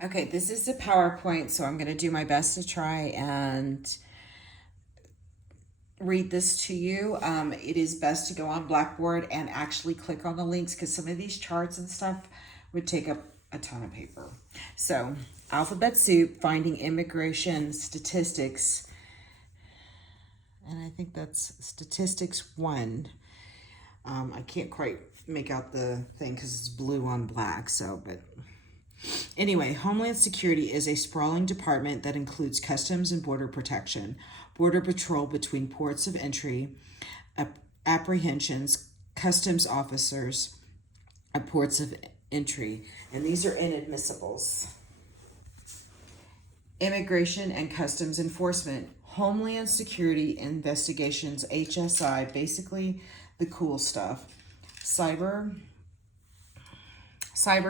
Okay, this is the PowerPoint, so I'm going to do my best to try and read this to you. It is best to go on Blackboard and actually click on the links because some of these charts and stuff would take up a ton of paper. So, alphabet soup, finding immigration statistics, and I think that's statistics 1. I can't quite make out the thing because it's blue on black, but anyway, Homeland Security is a sprawling department that includes Customs and Border Protection, Border Patrol between ports of entry, apprehensions, Customs officers at ports of entry, and these are inadmissibles. Immigration and Customs Enforcement, Homeland Security Investigations, HSI, basically the cool stuff. Cyber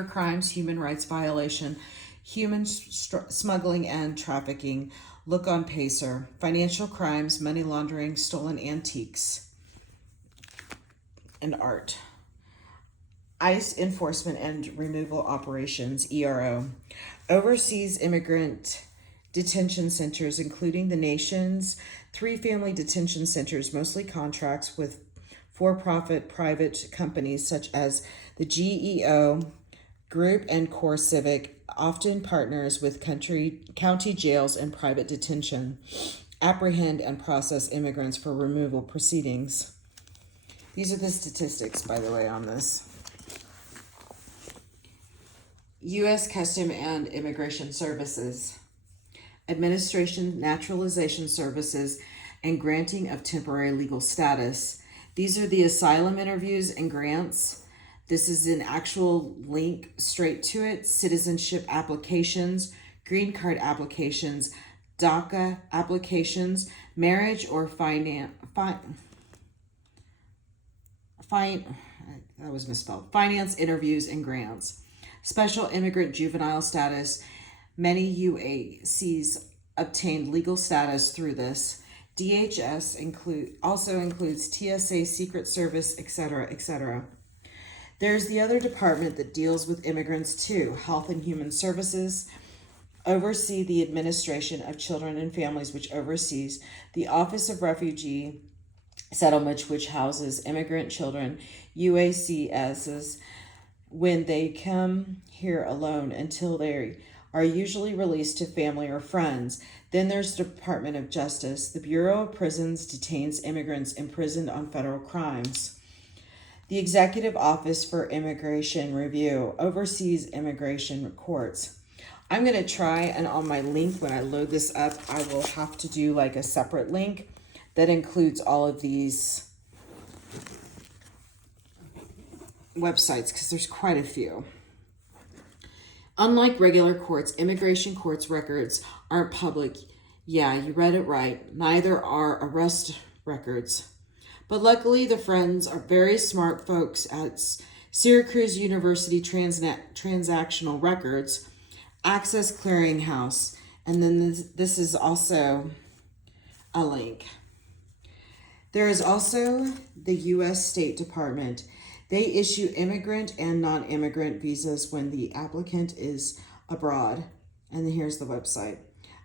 crimes, human rights violation, human smuggling and trafficking, look on Pacer, financial crimes, money laundering, stolen antiques, and art. ICE enforcement and removal operations, ERO, oversees immigrant detention centers, including the nation's 3 family detention centers, mostly contracts with for-profit private companies such as the GEO Group and Core Civic, often partners with county jails and private detention, apprehend and process immigrants for removal proceedings. These are the statistics, by the way, on this. U.S. Custom and Immigration Services, Administration, Naturalization Services, and granting of temporary legal status. These are the asylum interviews and grants. This is an actual link straight to it. Citizenship applications, green card applications, DACA applications, marriage or finance interviews and grants. Special immigrant juvenile status. Many UACs obtained legal status through this. DHS also includes TSA, Secret Service, etc., etc. There's the other department that deals with immigrants too, Health and Human Services, oversee the administration of children and families, which oversees the Office of Refugee Settlement, which houses immigrant children, UACSs, when they come here alone until they are usually released to family or friends. Then there's the Department of Justice. The Bureau of Prisons detains immigrants imprisoned on federal crimes. The Executive Office for Immigration Review oversees immigration courts. I'm going to try, and on my link, when I load this up, I will have to do like a separate link that includes all of these websites because there's quite a few. Unlike regular courts, immigration courts records aren't public. Yeah, you read it right. Neither are arrest records. But luckily, the friends are very smart folks at Syracuse University Transactional Records, Access Clearinghouse, and then this is also a link. There is also the U.S. State Department. They issue immigrant and non-immigrant visas when the applicant is abroad. And here's the website.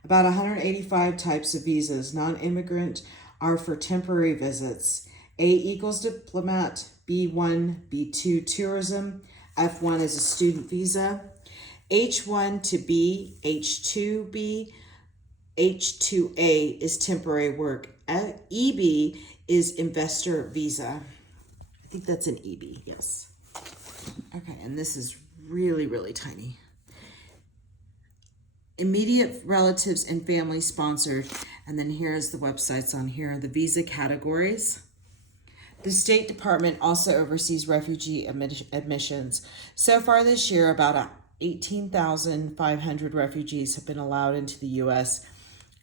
About 185 types of visas. Non-immigrant are for temporary visits. A equals diplomat, B1, B2 tourism, F1 is a student visa, H1 to B, H2B, H2A is temporary work, EB is investor visa. I think that's an EB, yes. Okay, and this is really, really tiny. Immediate relatives and family sponsored, and then here's the websites on here, the visa categories. The State Department also oversees refugee admissions. So far this year, about 18,500 refugees have been allowed into the U.S.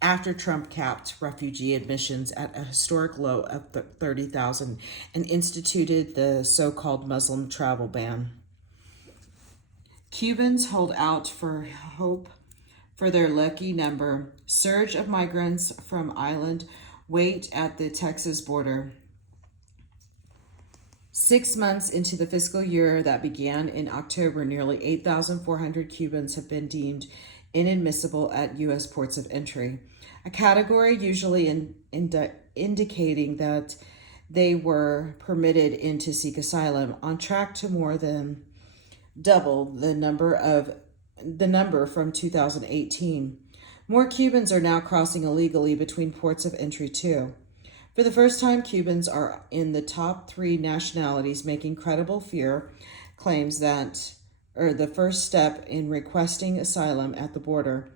after Trump capped refugee admissions at a historic low of 30,000 and instituted the so-called Muslim travel ban. Cubans hold out for hope for their lucky number. Surge of migrants from island wait at the Texas border. 6 months into the fiscal year that began in October, nearly 8,400 Cubans have been deemed inadmissible at U.S. ports of entry, a category usually indicating that they were permitted in to seek asylum, on track to more than double the number from 2018. More Cubans are now crossing illegally between ports of entry too. For the first time, Cubans are in the top 3 nationalities making credible fear claims that are the first step in requesting asylum at the border.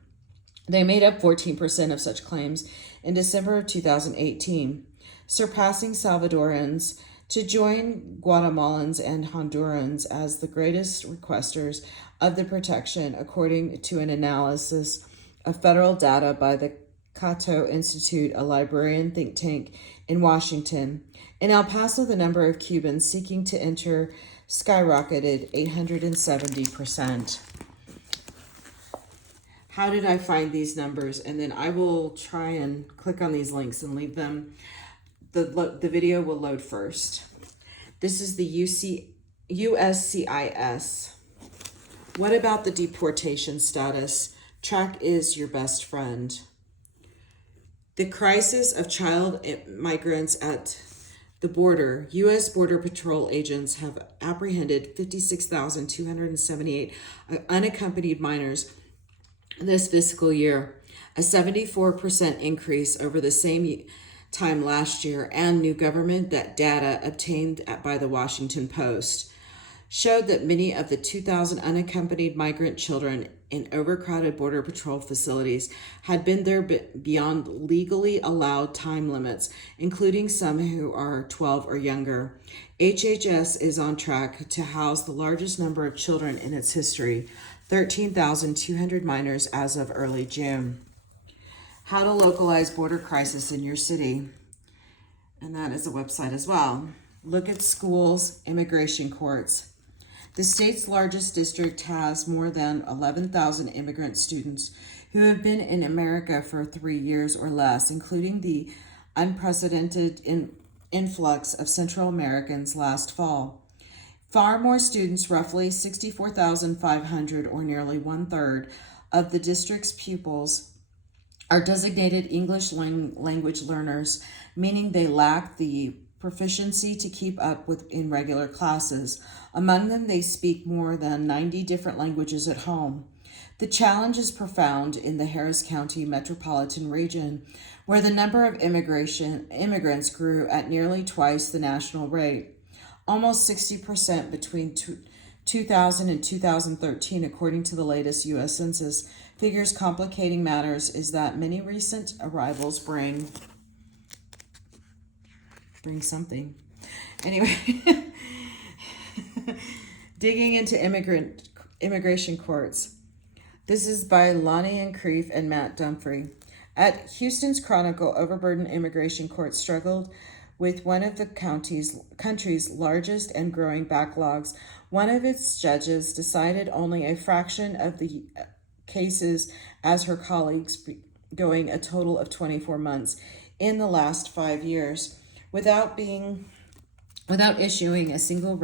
They made up 14% of such claims in December of 2018, surpassing Salvadorans to join Guatemalans and Hondurans as the greatest requesters of the protection, according to an analysis of federal data by the Cato Institute, a librarian think tank in Washington. In El Paso, the number of Cubans seeking to enter skyrocketed 870%. How did I find these numbers? And then I will try and click on these links and leave them. The video will load first. This is the USCIS. What about the deportation status? Track is your best friend. The crisis of child migrants at the border. U.S. Border Patrol agents have apprehended 56,278 unaccompanied minors this fiscal year, a 74% increase over the same time last year, and new government data obtained by the Washington Post showed that many of the 2,000 unaccompanied migrant children in overcrowded Border Patrol facilities had been there beyond legally allowed time limits, including some who are 12 or younger. HHS is on track to house the largest number of children in its history, 13,200 minors as of early June. How to localize border crisis in your city. And that is a website as well. Look at schools, immigration courts. The state's largest district has more than 11,000 immigrant students who have been in America for 3 years or less, including the unprecedented influx of Central Americans last fall. Far more students, roughly 64,500 or nearly 1/3 of the district's pupils, are designated English language learners, meaning they lack the proficiency to keep up with in regular classes. Among them, they speak more than 90 different languages at home. The challenge is profound in the Harris County metropolitan region, where the number of immigrants grew at nearly twice the national rate, almost 60% between 2000 and 2013, according to the latest U.S. Census. Figures complicating matters is that many recent arrivals bring something. Anyway, digging into immigration courts. This is by Lonnie and Creef and Matt Dumfrey. At Houston's Chronicle, overburdened immigration courts struggled with one of the country's largest and growing backlogs. One of its judges decided only a fraction of the cases as her colleagues, going a total of 24 months in the last 5 years. Without issuing a single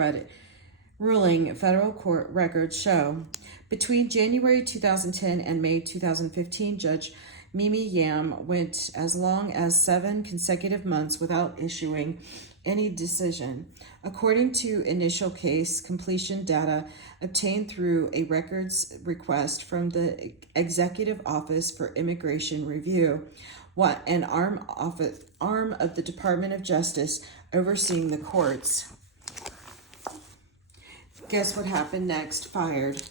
ruling, federal court records show between January 2010 and May 2015, Judge Mimi Yam went as long as 7 consecutive months without issuing any decision. According to initial case completion data obtained through a records request from the Executive Office for Immigration Review, an arm of the Department of Justice overseeing the courts. Guess what happened next? Fired.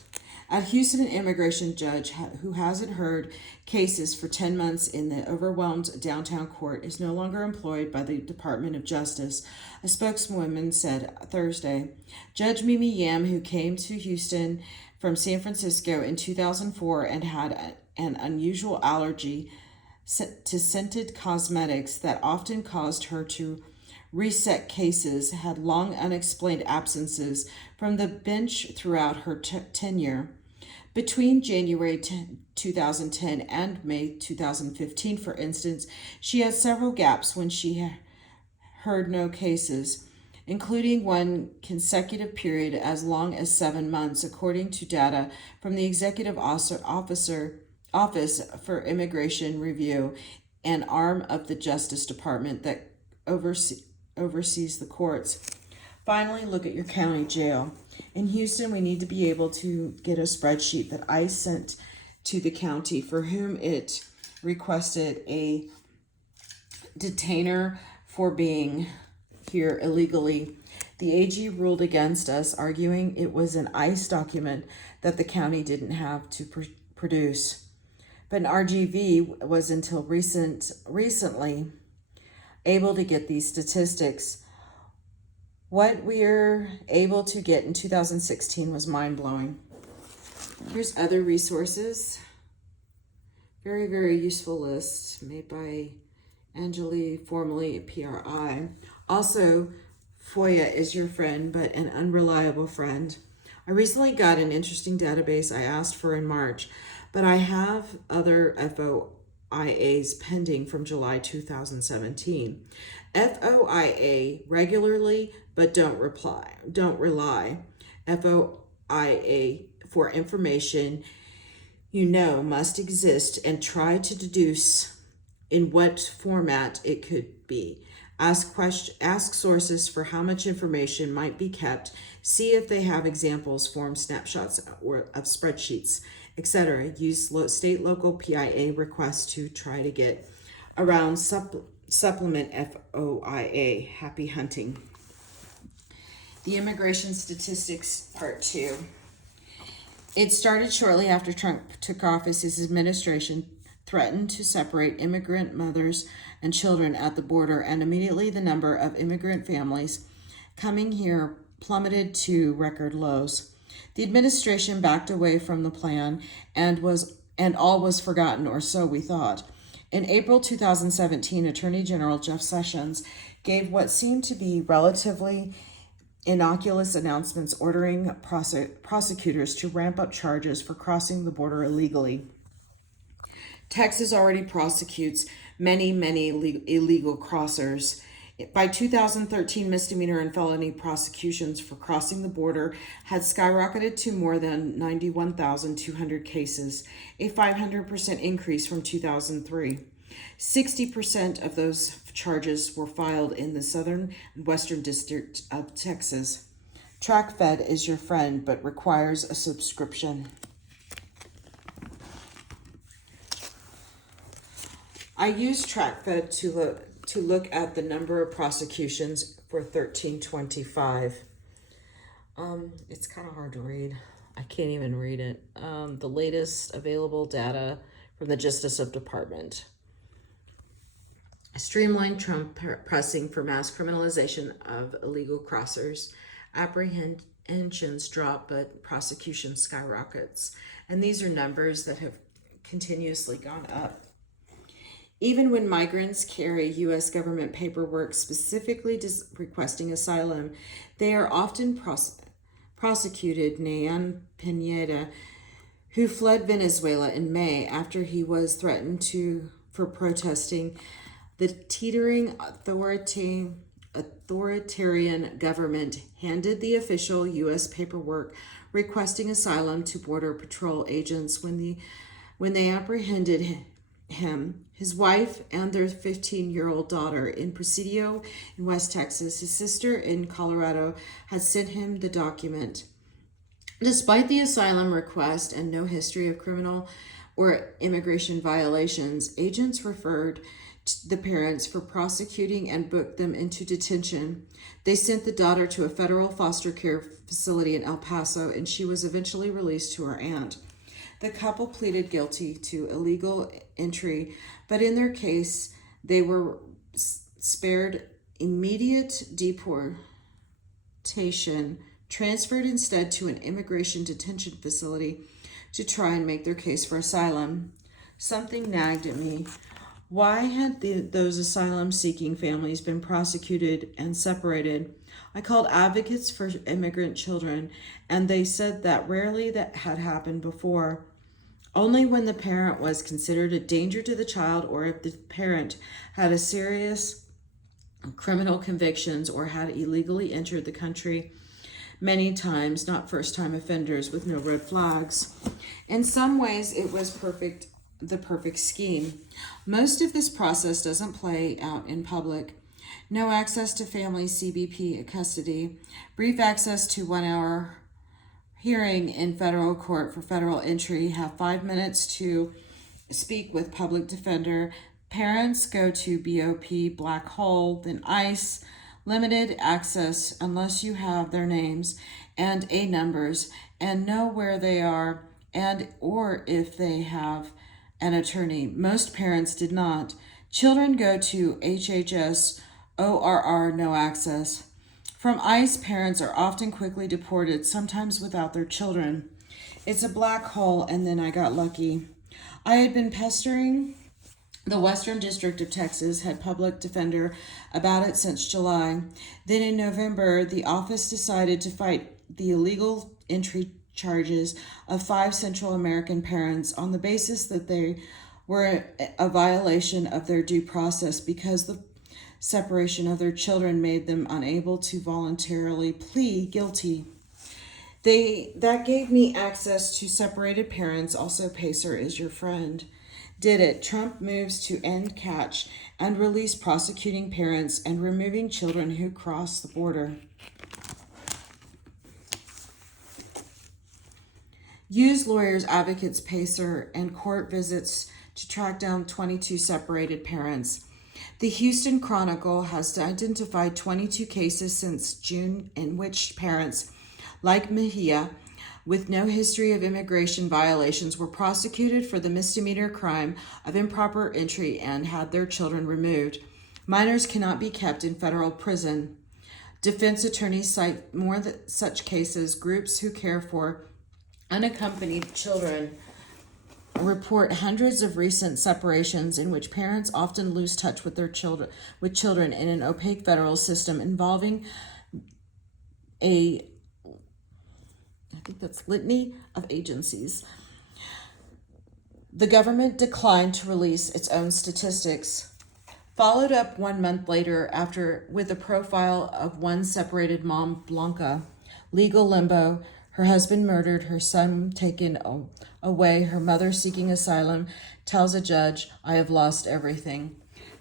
At Houston, an immigration judge who hasn't heard cases for 10 months in the overwhelmed downtown court is no longer employed by the Department of Justice, a spokeswoman said Thursday. Judge Mimi Yam, who came to Houston from San Francisco in 2004 and had an unusual allergy to scented cosmetics that often caused her to reset cases, had long unexplained absences from the bench throughout her tenure. Between January 2010 and May 2015, for instance, she had several gaps when she heard no cases. including one consecutive period as long as 7 months, according to data from the Executive Office for Immigration Review, an arm of the Justice Department that oversees the courts. Finally, look at your county jail. In Houston, we need to be able to get a spreadsheet that ICE sent to the county for whom it requested a detainer for being here illegally. The AG ruled against us, arguing it was an ICE document that the county didn't have to produce. But an RGV was until recently able to get these statistics. What we're able to get in 2016 was mind-blowing. Here's other resources. Very, very useful list made by Angeli, formerly PRI. Also, FOIA is your friend, but an unreliable friend. I recently got an interesting database I asked for in March, but I have other FOIAs pending from July 2017. FOIA regularly, but don't rely. FOIA for information you know must exist and try to deduce in what format it could be. Ask sources for how much information might be kept. See if they have examples, forms, snapshots, or of spreadsheets, etc. Use state local PIA requests to try to get around supplement FOIA. Happy hunting. The Immigration Statistics, Part 2. It started shortly after Trump took office. His administration threatened to separate immigrant mothers and children at the border, and immediately the number of immigrant families coming here plummeted to record lows. The administration backed away from the plan and all was forgotten, or so we thought. In April 2017, Attorney General Jeff Sessions gave what seemed to be relatively innocuous announcements ordering prosecutors to ramp up charges for crossing the border illegally. Texas already prosecutes many illegal crossers. By 2013, misdemeanor and felony prosecutions for crossing the border had skyrocketed to more than 91,200 cases, a 500% increase from 2003. 60% of those charges were filed in the southern and western district of Texas. TrackFed is your friend, but requires a subscription. I use TrackFed to look at the number of prosecutions for 1325. It's kind of hard to read. I can't even read it. The latest available data from the Justice Department. Streamlined Trump pressing for mass criminalization of illegal crossers. Apprehensions drop, but prosecution skyrockets. And these are numbers that have continuously gone up. Even when migrants carry U.S. government paperwork specifically requesting asylum, they are often prosecuted. Nayan Pineda, who fled Venezuela in May after he was threatened for protesting the teetering authoritarian government, handed the official U.S. paperwork requesting asylum to Border Patrol agents when they apprehended him, his wife, and their 15-year-old daughter in Presidio in West Texas. His sister in Colorado had sent him the document. Despite the asylum request and no history of criminal or immigration violations, agents referred the parents for prosecuting and booked them into detention. They sent the daughter to a federal foster care facility in El Paso, and she was eventually released to her aunt. The couple pleaded guilty to illegal entry, but in their case, they were spared immediate deportation, transferred instead to an immigration detention facility to try and make their case for asylum. Something nagged at me. Why had those asylum-seeking families been prosecuted and separated? I called advocates for immigrant children, and they said that rarely that had happened before. Only when the parent was considered a danger to the child, or if the parent had a serious criminal convictions or had illegally entered the country many times, not first-time offenders with no red flags. In some ways, it was the perfect scheme. Most of this process doesn't play out in public. No access to family CBP custody, brief access to 1 hour hearing in federal court for federal entry, have 5 minutes to speak with public defender. Parents go to BOP, black hole, then ICE, limited access unless you have their names and A numbers and know where they are and or if they have an attorney. Most parents did not. Children go to HHS, ORR, no access. From ICE, parents are often quickly deported, sometimes without their children. It's a black hole, and then I got lucky. I had been pestering the Western District of Texas, had public defender about it since July. Then in November, the office decided to fight the illegal entry charges of 5 Central American parents on the basis that they were a violation of their due process because the separation of their children made them unable to voluntarily plead guilty. That gave me access to separated parents. Also, Pacer is your friend. Did it. Trump moves to end catch and release prosecuting parents and removing children who cross the border. Use lawyers, advocates, Pacer, and court visits to track down 22 separated parents. The Houston Chronicle has identified 22 cases since June in which parents, like Mejia, with no history of immigration violations, were prosecuted for the misdemeanor crime of improper entry and had their children removed. Minors cannot be kept in federal prison. Defense attorneys cite more such cases. Groups who care for unaccompanied children report hundreds of recent separations in which parents often lose touch with their children in an opaque federal system involving I think that's litany of agencies. The government declined to release its own statistics. Followed up 1 month later with a profile of one separated mom, Blanca, legal limbo, her husband murdered, her son taken away, her mother seeking asylum, tells a judge, I have lost everything.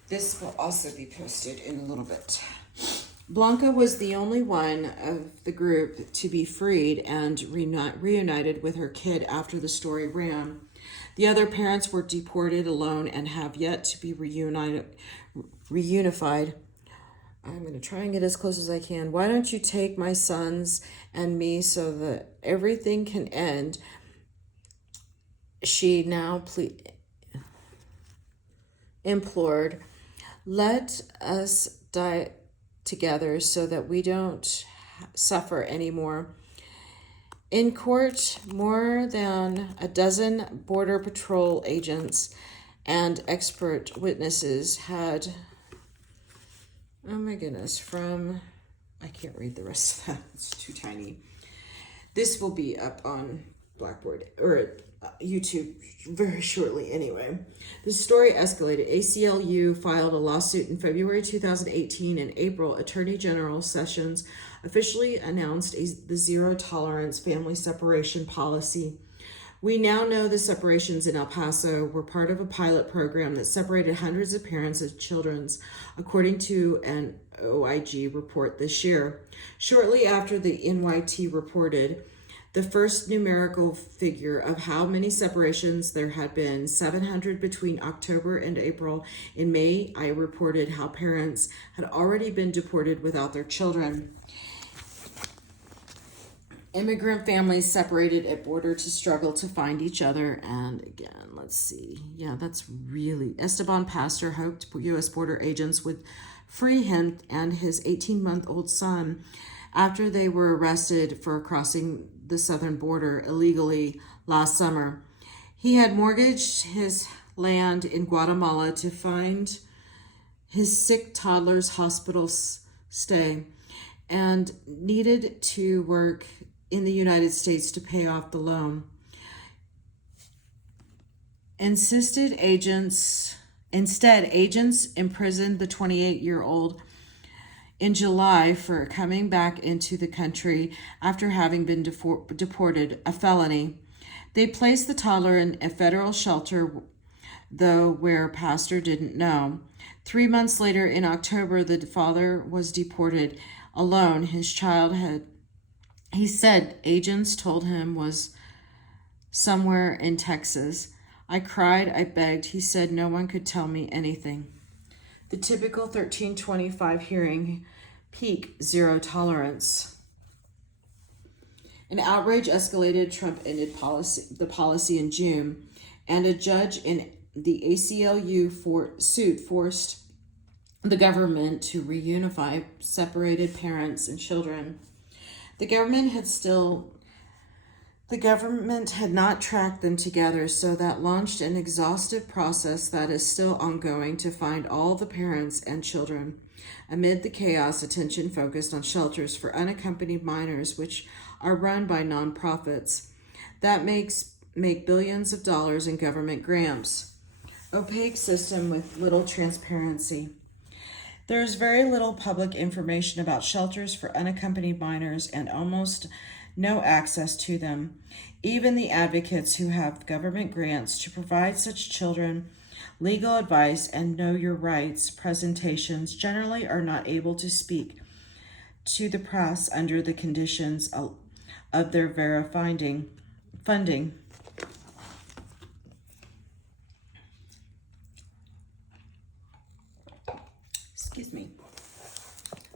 This will also be posted in a little bit. Blanca was the only one of the group to be freed and reunited with her kid after the story ran. The other parents were deported alone and have yet to be reunified. I'm going to try and get as close as I can. Why don't you take my sons and me so that everything can end? She now implored, let us die together so that we don't suffer anymore. In court, more than a dozen Border Patrol agents and expert witnesses had, oh my goodness, I can't read the rest of that, it's too tiny. This will be up on Blackboard, or YouTube very shortly anyway. The story escalated. ACLU filed a lawsuit in February 2018. In April, Attorney General Sessions officially announced the zero tolerance family separation policy. We now know the separations in El Paso were part of a pilot program that separated hundreds of parents and children, according to an OIG report this year. Shortly after the NYT reported the first numerical figure of how many separations there had been, 700 between October and April. In May, I reported how parents had already been deported without their children. Immigrant families separated at border to struggle to find each other. And again, let's see. Yeah, that's really... Esteban Pastor hoped U.S. border agents would free him and his 18-month-old son after they were arrested for crossing the southern border illegally last summer. He had mortgaged his land in Guatemala to find his sick toddler's hospital stay and needed to work in the United States to pay off the loan. Instead, agents imprisoned the 28-year-old in July for coming back into the country after having been deported, a felony. They placed the toddler in a federal shelter, though where pastor didn't know. 3 months later, in October, the father was deported alone. His child he said agents told him was somewhere in Texas. I cried, I begged. He said no one could tell me anything. The typical 1325 hearing, peak, zero tolerance. An outrage escalated. Trump ended the policy in June, and a judge in the ACLU suit forced the government to reunify separated parents and children. The government had not tracked them together, so that launched an exhaustive process that is still ongoing to find all the parents and children. Amid the chaos, attention focused on shelters for unaccompanied minors, which are run by nonprofits that make billions of dollars in government grants. Opaque system with little transparency. There is very little public information about shelters for unaccompanied minors and almost no access to them. Even the advocates who have government grants to provide such children legal advice and know your rights presentations generally are not able to speak to the press under the conditions of their funding. Excuse me.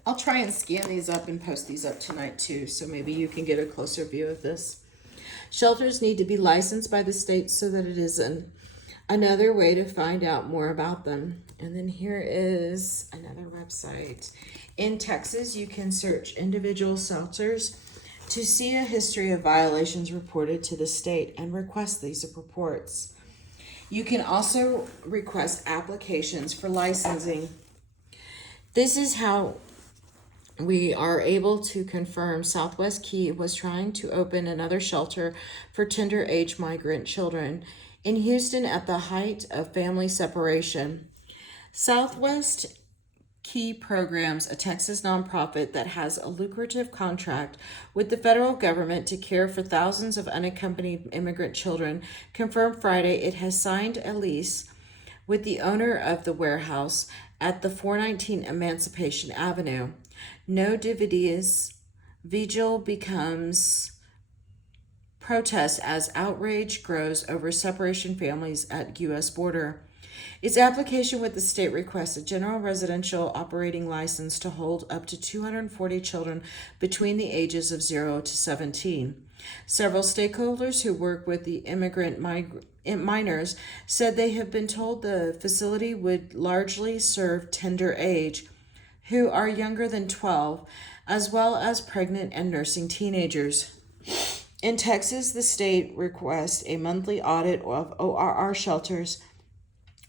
I'll try and scan these up and post these up tonight too, so maybe you can get a closer view of this. Shelters need to be licensed by the state so that it is another way to find out more about them. And then here is another website. In Texas, you can search individual shelters to see a history of violations reported to the state and request these reports. You can also request applications for licensing. This is how we are able to confirm Southwest Key was trying to open another shelter for tender age migrant children in Houston at the height of family separation. Southwest Key Programs, a Texas nonprofit that has a lucrative contract with the federal government to care for thousands of unaccompanied immigrant children, confirmed Friday it has signed a lease with the owner of the warehouse at the 419 Emancipation Avenue. No dividious vigil becomes protest as outrage grows over separation families at U.S. border. Its application with the state requests a general residential operating license to hold up to 240 children between the ages of 0 to 17. Several stakeholders who work with the immigrant minors said they have been told the facility would largely serve tender age, who are younger than 12, as well as pregnant and nursing teenagers. In Texas, the state requests a monthly audit of ORR shelters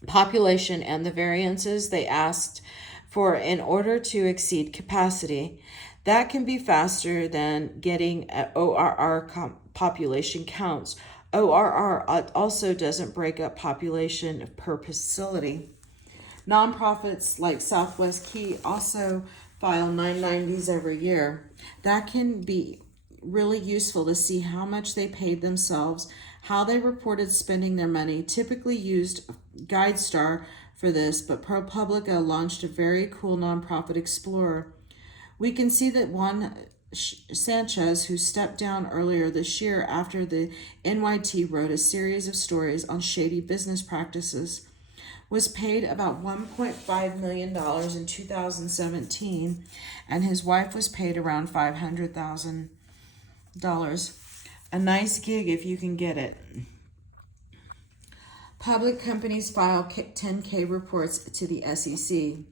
population and the variances they asked for in order to exceed capacity. That can be faster than getting ORR population counts. ORR also doesn't break up population per facility. Nonprofits like Southwest Key also file 990s every year. That can be really useful to see how much they paid themselves, how they reported spending their money. Typically used GuideStar for this, but ProPublica launched a very cool nonprofit explorer. We can see that Juan Sanchez, who stepped down earlier this year after the NYT wrote a series of stories on shady business practices, was paid about $1.5 million in 2017, and his wife was paid around $500,000. A nice gig if you can get it. Public companies file 10K reports to the SEC.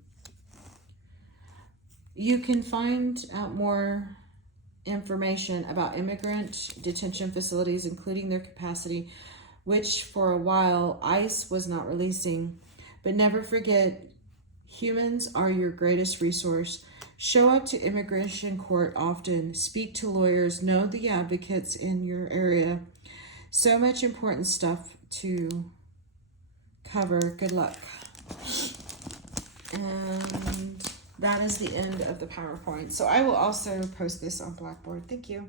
You can find out more information about immigrant detention facilities, including their capacity, which for a while ICE was not releasing. But never forget, humans are your greatest resource. Show up to immigration court often. Speak to lawyers. Know the advocates in your area. So much important stuff to cover. Good luck. And that is the end of the PowerPoint. So I will also post this on Blackboard. Thank you.